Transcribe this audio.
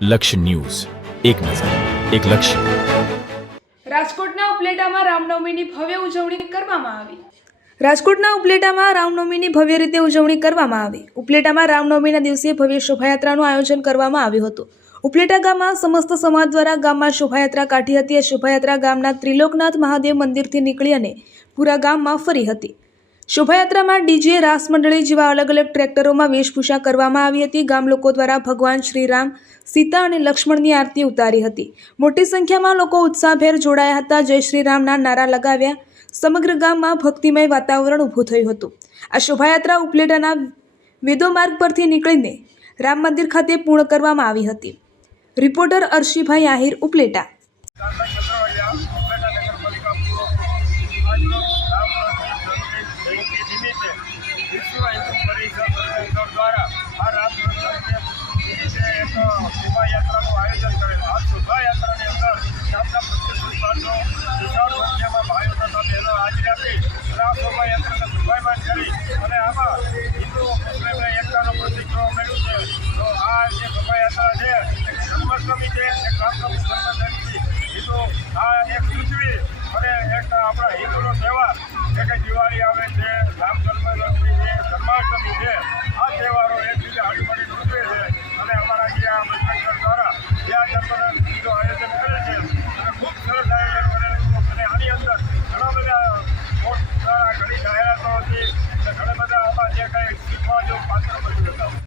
લક્ષ્ય ન્યૂઝ, એક નજર, એક લક્ષ્ય. રાજકોટના ઉપલેટામાં રામનવમીની ભવ્ય ઉજવણી કરવામાં આવી. રાજકોટના ઉપલેટામાં રામનવમીની ભવ્ય રીતે ઉજવણી કરવામાં આવી. ઉપલેટામાં રામનવમીના દિવસે ભવ્ય શોભાયાત્રાનું આયોજન કરવામાં આવ્યું હતું. ઉપલેટા ગામમાં સમસ્ત સમાજ દ્વારા ગામમાં શોભાયાત્રા કાઢી હતી. આ શોભાયાત્રા ગામના ત્રિલોકનાથ મહાદેવ મંદિરથી નીકળી અને પૂરા ગામમાં ફરી હતી. શોભાયાત્રામાં ડીજે, રાસ મંડળી જેવા અલગ અલગ ટ્રેક્ટરોમાં વેશભૂષા કરવામાં આવી હતી. ગામ લોકો દ્વારા ભગવાન શ્રી રામ, સીતા અને લક્ષ્મણની આરતી ઉતારી હતી. મોટી સંખ્યામાં લોકો ઉત્સાહભેર જોડાયા હતા. જય શ્રી રામના નારા લગાવ્યા. સમગ્ર ગામમાં ભક્તિમય વાતાવરણ ઊભું થયું હતું. આ શોભાયાત્રા ઉપલેટાના વેદો માર્ગ પરથી નીકળીને રામ મંદિર ખાતે પૂર્ણ કરવામાં આવી હતી. રિપોર્ટર અર્શીભાઈ આહિર, ઉપલેટા. વિશ્વ હિન્દુ પરિષદ દ્વારા આ રામનવમી શોભાયાત્રાનું આયોજન કરેલું. આ શોભાયાત્રાની અંદર ગામના પ્રત્યેક વિસ્તારનો વિશાળ સંખ્યામાં ભાઈઓ તથા બહેનો હાજરી આપી અને આ શોભાયાત્રાને શોભાયમાન કરી અને આમાં હિન્દુ મુસ્લિમને એકતાનું પ્રતિક જોવા મળ્યું છે. તો આ જે શોભાયાત્રા છે એક જન્માષ્ટમી છે, એક રામનવમી જન્મજયંતિ હિન્દુ આ એક ઉજવી અને એક આપણા હિન્દુનો તહેવાર જે કંઈ દિવાળી આવે છે, રામ જન્મજયંતિ છે, જન્માષ્ટમી છે, આ તહેવારો એકબીજા હળીમળીને ઉજવે છે અને અમારા જે આ મંત્રગઢ દ્વારા જે આ જન્મદિન